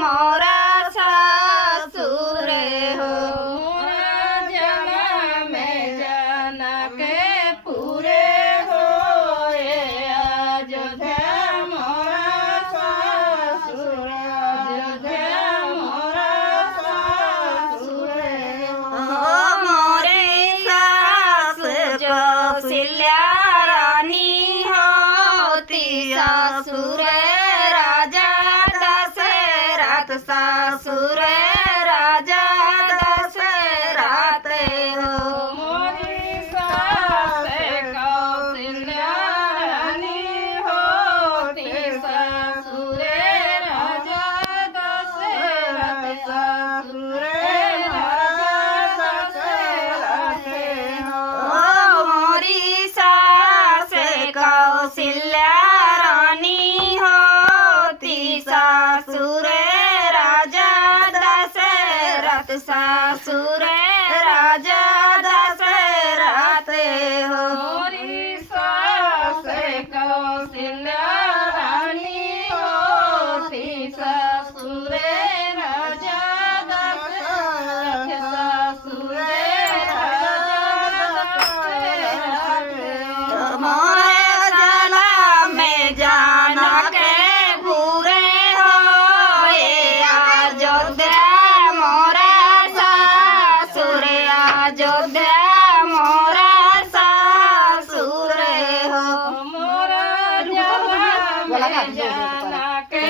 मोरा सासुर हो। कौशल्या रानी होती सासुर राजा दशरथ सासुर राजा दशरथ हो। मोरी सास कौशल्या रानी होती सासुर राजा दशरथ सासुर राजा दशरथ हो। मोरी सास कौशल्या रानी होती सासुर राजा दशरथ सासुर राजा दशरथ हो। मोरी सास कौशल्या रानी होती सासुर राजा दशरथ सासुर राजा दशरथ हो। मोरे जला में जाना के पूरे हो अयोध्या मोरा सासुर अयोध्या मोरा सासुर हो। मोरा जला में जाना के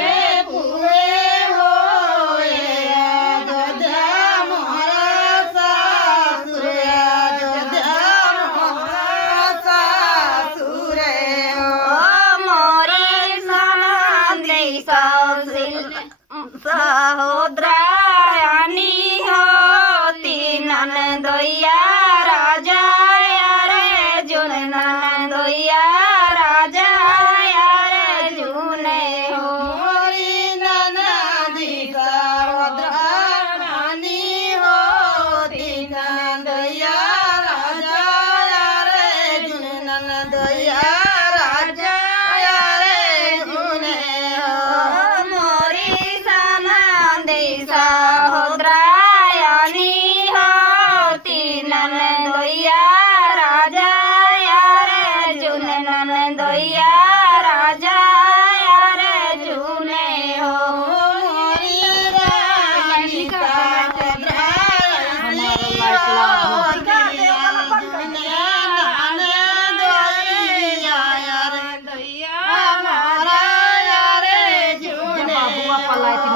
पूरे हो अयोध्या मोरा सासुर अयोध्या मोरा सासुर हो। मोरी सनंदी सहोदरानी होती ननदोया राजा रे जुन ननदोया राजा रे जुने हो। मोरी ननदी सहोदरा रानी होती ननदया राजा रे जुन ननदया राजा रे जुने हो। मोरी सनंदी सहोदरानी होती ननदोया राजा रे जुन ननदोया राजा रे जुने हो। मोरी रानी सहोदरा रानी होती ननदया रे जुने हो।